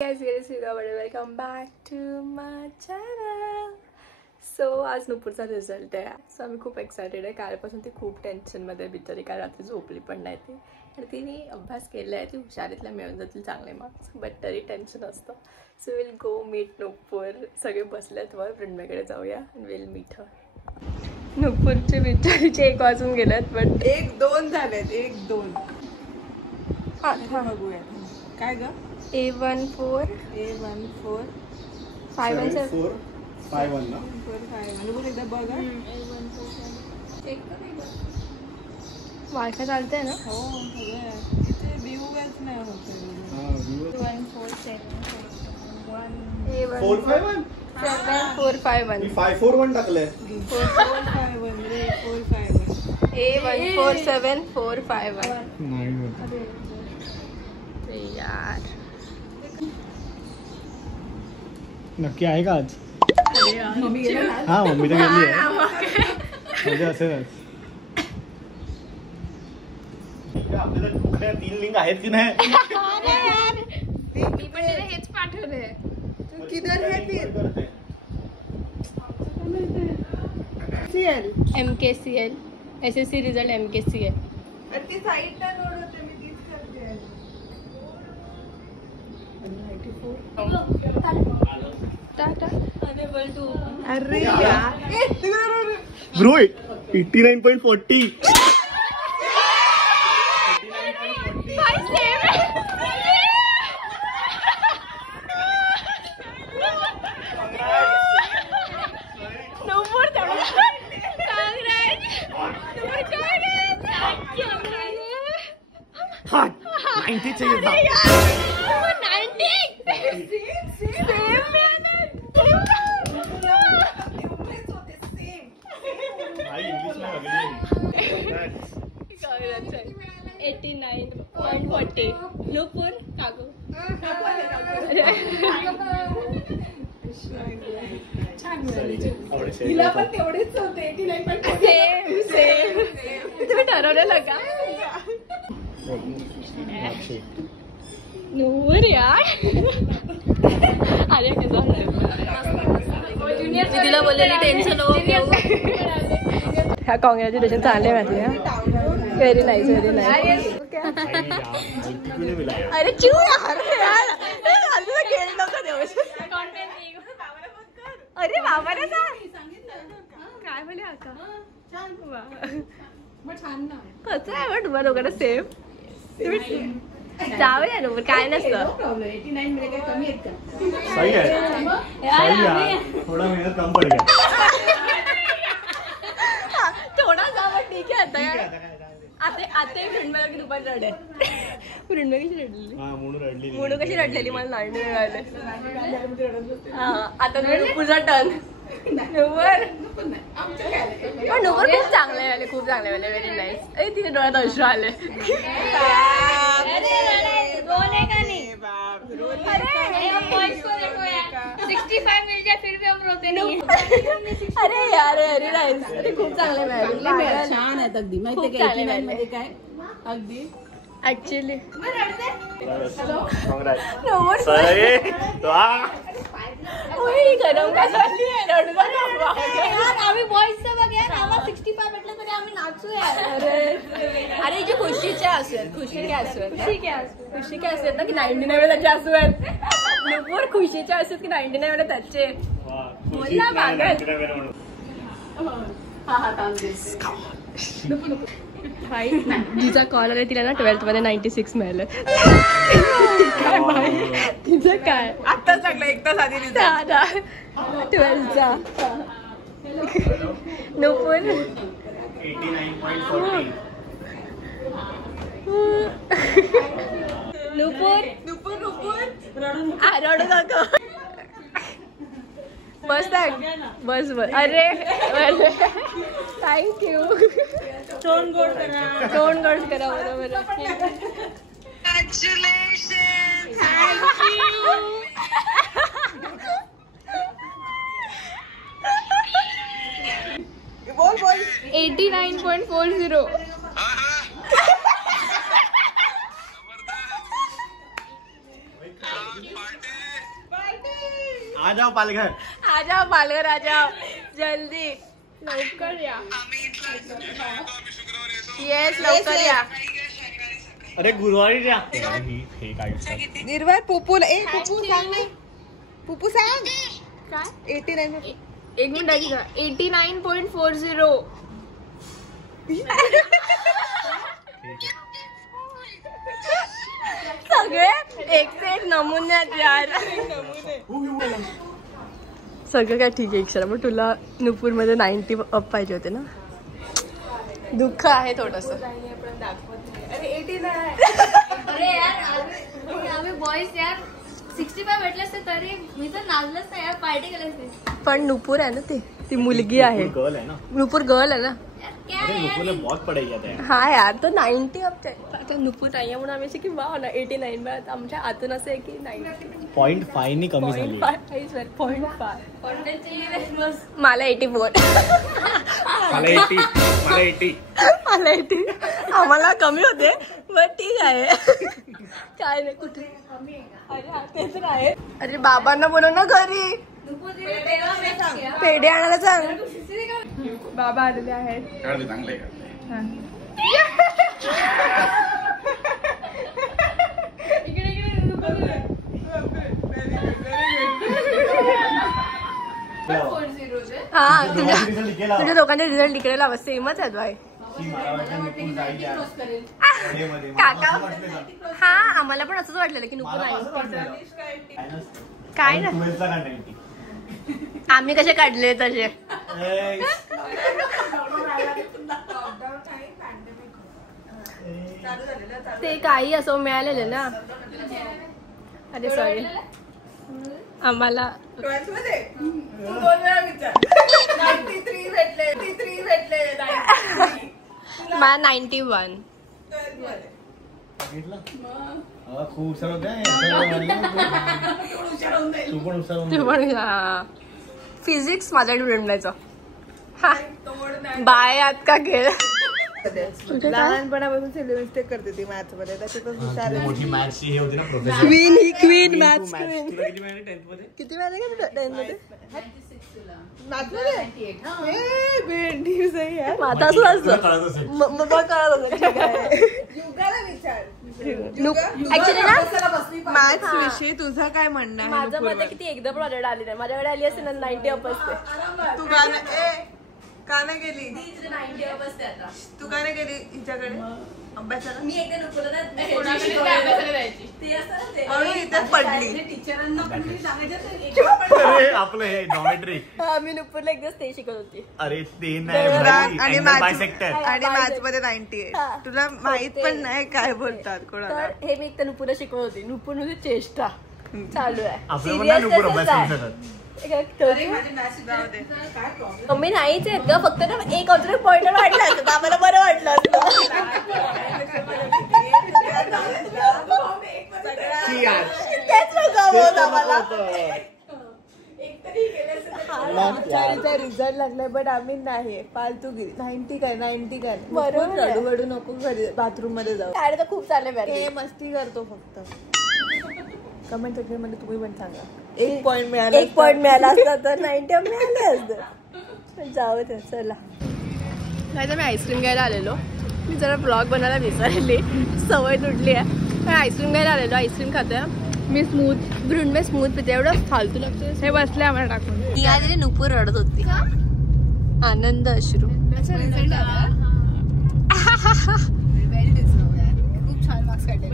guys, here is Yuga, welcome back to my channel. So आज नुपूरचा result आहे. So आम्ही खूप एक्सायटेड आहे. कालपासून ती खूप टेन्शनमध्ये बिचारी, काल रात्री झोपली पण नाही ती. आणि तिने अभ्यास केला आहे, ती हुशारीतल्या मिळून जातील चांगले मार्क्स, बट तरी टेन्शन असतं. सो विल गो मीट नुपूर. सगळे बसलेत वर, वृंदाकडे जाऊया आणि विल मीट हर. नुपूरचे बिचारीचे 1 वाजून गेलेत, बट 1-2 झालेत. 1-2 हां बघूया काय ग. A14 514 5-1 ना 4-5 बघ एकदा बघा. चेक कर एकदा. वायफाय चालतंय ना. हो सगळं इथे व्ह्यूच नाही होत. 4-5-1 7451 5-4-1 टाकलंय. 4-5-1 रे 4-5-1 A147451 नाही यार. नक्की आहे का आज. मम्मी गेली ना. हा मम्मी तर गेली आहे म्हणजे असेलच. आपल्याला कुठल्या 3 लिंक आहेत की नाही. मी पण हेच पाठवले. तू किधर है फिर. MKCL SSC result MKCL. ती साईडला नोड होते मी तीच करते. अरे यार ब्रो 89.40 90 चाहिए था. भाई इंग्लिश में अगली 89.40 नुपूर कागो. तिला पण तेवढेच होते. 89.40 सेम तुम्ही ठरवलेलं का. नूर यार अरे मी तिला बोललेली टेन्शन हो. ह्या कॉंग्रॅच्युलेशन चांगले वाटले. Very nice very nice. अरे चू यार गेल नव्हतं देऊ. अरे बाबा रे काय बोले आका कसं आहे बट तुम्हाला लोकांना सेम जाऊया ना काय नसतं. 89 मध्ये काय कमी आहेत का. सही है सही है. थोड़ा मेहनत कम पड़ गया. थोडा जावं ठीक आहे. आता एक फ्रेंड मला की दुपारी रडेल. फ्रेंड कशी रडलेली. म्हणून कशी रडलेली मला नाही मिळाले. हा आता तुझा टर्न. नुवर पण नुवर खूप चांगले आले. खूप चांगले आले. Very nice. तिने डोळ्यात अश्रू आले. अरे यार व्हेरी नाईस. खूप चांगले मिळाले. छान आहेत अगदी. माहिती खूप चांगले मिळाले. मध्ये काय अगदी ऍक्च्युली गरम का झाली आम्ही बॉईजचं बघ. आम्हाला 65 भेटलं तरी आम्ही नाचू यार. अरे जे खुशीचे असेल. खुशी काय असेल ना की 99 वेळा त्याचे असू आहेत. नुपूर खुशीचे असेल की 99 वेळा त्याचे. बोलला मागत जिचा कॉल आला तिला ना 12th मध्ये 96 मिळालं. काय माहिती तिचं काय. आत्ताच लागलं 1 तास आधी. 12th नुपूर 89.40 नुपूर रडू नको. बस बस अरे थँक्यू. तोंड गोड करा बरोबर. बोल 89.40 पार्टी आ जाओ पालघर. आ जाओ पालघर, आ जाओ जल्दी, लवकर या. येस लवकर या. अरे गुरुवारी द्या. हे काय निर्वार पुपूला पुपू सांग नाही. पुपू सांग काय 89. एक मिनिट ऐक ना. 89.40. सगळे एक से एक नमुने आहेत यार. सगळं काय ठीक आहे इच्छा, पण तुला नुपूर मध्ये 90 अप पाहिजे होते ना. दुःख आहे थोडस. अरे 89. अरे यार आम्ही बॉईज यार 65 भेटले असते तरी मी तर नाचलंच नाही यार, पार्टी केली असते. पण नुपूर आहे ना, ती मुलगी आहे. गर्ल है ना. नुपूर गर्ल आहे ना. अरे नुपुर ने बहुत पढ़ाई किया था. हा यार तो 90 अप आता नुपूर नाही आहे म्हणून आम्ही असे की वा ना 89 बा आमच्या आतून असं आहे की 90. 0.5 नी कमी झाली. 0.5. कॉन्टेंट मला 84. मला 80. मला 80. आम्हाला कमी होते बट ठीक आहे. काय नाही कुठे. अरे हा ते तर आहे. अरे बाबांना बोलव ना घरी, पेढे आणायला सांग. बाबा आलेले आहेत. हा तुझ्या दोघांचे रिझल्ट इकडे लावा, सेमच आहेत बाय. काका हा आम्हाला पण असंच वाटलेलं की नुपूर नाही. काय ना आम्ही कसे काढले तसे. ते काही असं मिळालेले ना. अरे सॉरी आम्हाला 12th मध्ये 2 वेळा विचार. 93 भेटले. मला 91. खूप हुशार होते. तू पण हुशार तू पण फिजिक्स माझ्या म्हणायचं. बाय आत का खेळ. लहानपणापासून सिली मिस्टेक करते ती मॅथ्स मध्ये, त्याच्यातच हुशार आहे. मोठी मॅथ्स ही होती ना प्रोफेसर. क्वीन ही क्वीन मॅथ्स क्वीन. तुला किती मिळाले 10th मध्ये? किती मिळाले का 10th मध्ये? मॅथ्स मध्ये ए भेंडी सही आहे. माझं असं तुला असतं. कळत असेल. मग कळत असेल. युगाला विचार. ऍक्च्युली ना मॅथ्स विषयी तुझं काय म्हणणं आहे? माझं मत आहे की ती एकदा पण माझ्याकडे आली नाही. माझ्याकडे आली असते ना 90 अप असते. तू का नाही गेली? तू का नाही गेली हिच्याकडे अभ्यासाला? मी इथे पडली. अरे आपलं हे जॉमेट्री. मी नुपूरला एकदाच ते शिकत होती. अरे ते नाही आणि बायसेक्टर. आणि मॅथ्स मध्ये 98. तुला माहित पण नाही काय बोलतात कोणाला. तर हे मी एकदा नुपूरला शिकवत होती. नुपूर नुसती चेष्टा चालू आहे. आपलं पण नाही नुपूर अभ्यास करू शकत. कमी नाहीच आहेत ग, फक्त ना एक अजून पॉइंट वाटलं असतं आम्हाला बरं वाटलं असतं. तेच गमवत आम्हाला. रिझल्ट लागलाय बट आम्ही नाही फालतू गिरी. 90 काय बरोबर आहे. रडू नको घरी बाथरूम मध्ये जाऊ. काय तर खूप चालले बॅग. हे मस्ती करतो फक्त. कमेंट सेक्शन मध्ये तुम्ही पण सांगा. 1 पॉइंट मिळाला. 1 पॉइंट मिळाला असता तर 90 मिळाले असतं. जाऊ दे चला. नाही तर मी आईस्क्रीम घ्यायला आलेलो. मी जरा ब्लॉग बनायला विसरली, सवय तुटली आहे. पण आईस्क्रीम घ्यायला आलेलो. आईस्क्रीम खाते मी स्मूथ पिते. एवढं फालतू लागतं. हे बसले आम्हाला टाकून. ती आधी नुपूर रडत होती. आनंद अश्रू. खूप छान मार्क्स काढले.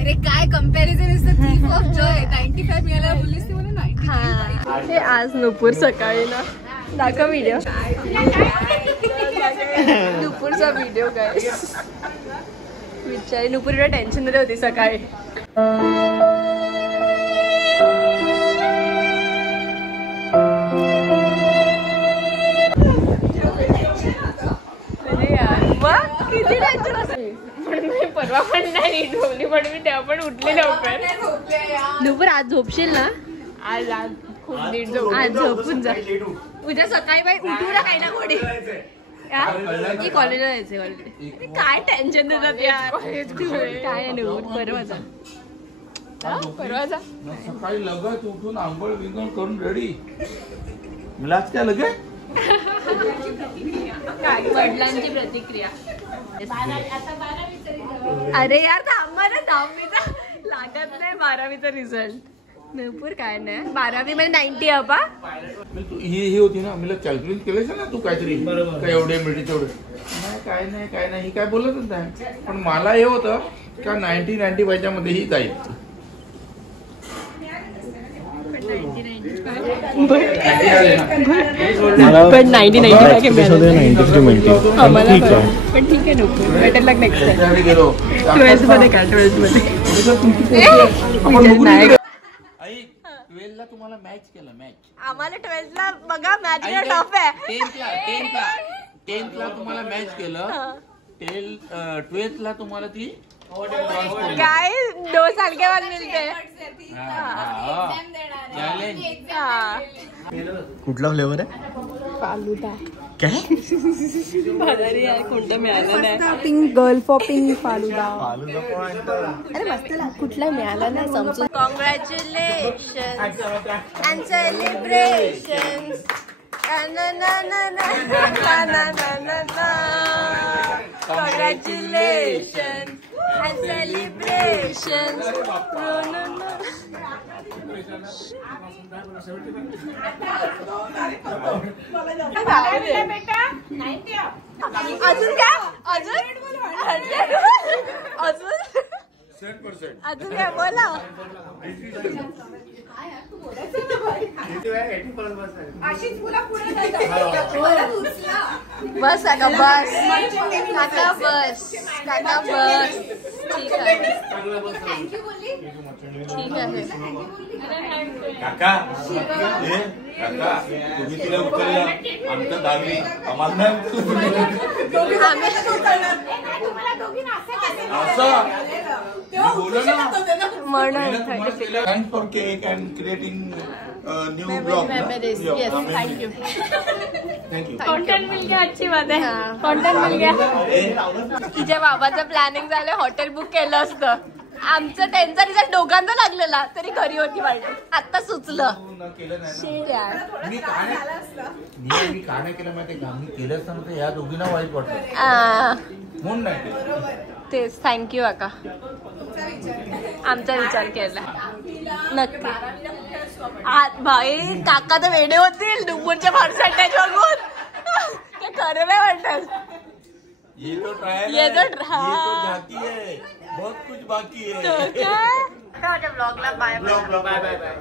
अरे काय comparison is the thief of Joy. 95 मिळाला बोललीस ती मला 90. हे आज नुपूर सकाळी ना दाखव व्हिडिओ. नुपूरचा व्हिडिओ काय विचार. नुपूर एवढ्या टेन्शन मध्ये होती सकाळी. अरे यार मग किती टेन्शन असेल. म्हणून मी परवा पण नाही झोपली, पण मी तेव्हा पण उठले लवकर. नुपूर आज झोपशील ना? आज खूप नीट झोप. आज झोपून जा. उद्या सकाळी बाई उठू ना काही ना कोणी. मी कॉलेजला जायचंय. कॉलेज काय टेन्शन देतात यार. काय नाही बरं माझं. परवाचा सकाळी लगत उठून आंघोळ बिंगोळ करून रेडी. मला आज काय लगत वडिलांची प्रतिक्रिया. अरे यार थांब ना, 10वीचा लागत नाही 12वीचा रिझल्ट. नूपुर काय नाही 12वी मध्ये 90 अपा. ही होती ना, मला कॅल्क्युलेट केलंस ना तू काहीतरी काय एवढे मिळते तेवढे. नाही काय नाही ही काय बोलतच नाही. पण मला हे होतं का 90-95 मध्ये ही जाईल. पण 90-95 आम्हाला पण ठीक आहे. नको बेटर लक नेक्स्ट टाइम. 12th मध्ये काय 12th मध्ये 12 ला तुम्हाला मॅच केलं. मॅच आम्हाला 12th ला बघा मॅच टफ आहे. 10th ला तुम्हाला मॅच केलं. 12th ला तुम्हाला ती काय 2 साल के बाद मिलते. कुठला फ्लेवर आहे? फालुदा. काय कोणतं मिळालं नाही. Pink girl for pink falooda. अरे मस्त कुठला मिळाला नाही समजून. Congratulation and celebration. Congratulations and celebrations. अजून काय? अजून काय बोला. बस काका बस. काका बस. काका बस. ठीक आहे ठीक आहे. काका तुम्ही तिला उचललं आमचं 10वी आम्हाला नाही म्हणून thanks for cake and creating new blog. Thank you. Thank you. Content मिल गया. अच्छी बात आहे. कंटेंट मिल गया. तिच्या बाबाचं प्लॅनिंग झालं हॉटेल बुक केलं असतं. आमचं त्यांचा रिझल्ट दोघांना लागलेला तरी घरी होती वाटत. आता सुचलं. मी का नाही केलं माहिती का? मी केलं असतं तर या दोघींना वाईट वाटत म्हणून नाही केलं. तेच थँक्यू काका. आमचा विचार केला नक्की. भाई काका तर वेडे होतील डुंबूरच्या पर्सेंटेज बघून. ते खरं नाही वाटत. ये तो ट्रायल ये तो जाती है बहुत कुछ बाकी है. काय ब्लॉगला bye blog bye bye bye.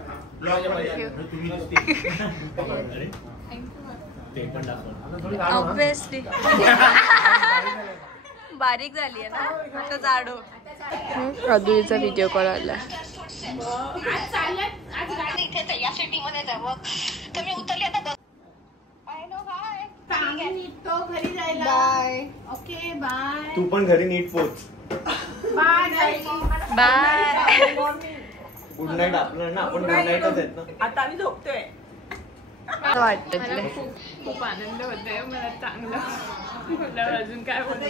Obviously बारीक झाली आहे ना आता जाडो. अदुईचा व्हिडिओ कॉल आला. इथे या सिटी मध्ये जावं तर मी उतरली आता. घरी जायला. बाय. Okay bye. तू पण घरी नीट पोच. बाय. Good night. आपलं ना आपण गुड नाईटच आहेत ना. आता आम्ही झोपतोय. वाटत खूप आनंद होतोय मला चांगला. अजून काय बोलतो.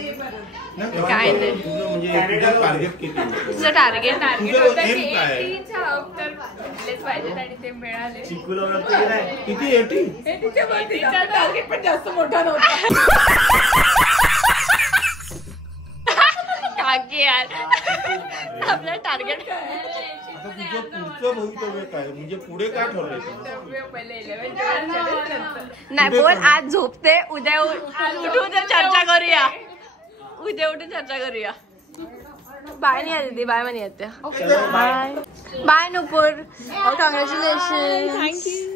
काय नाही. म्हणजे टार्गेट किती? तुझं टार्गेट होतं की 80च्या अप तर भेटलेच पाहिजेत आणि ते मिळाले. चिकूला ओळखते की नाही? किती 80? तिचा टार्गेट पण जास्त मोठा नव्हता. काकी यार आपलं टार्गेट काय आता तुझं पुढचं भवितव्य काय? म्हणजे पुढे काय ठरलंय? नाही बोल. आज झोपते. उद्या उठून चर्चा करूया. उद्या उठून चर्चा करूया. बाय नाही दीदी. बाय म्हणे येते. बाय बाय नुपूर. कॉंग्रॅच्युलेशन. थँक्यू.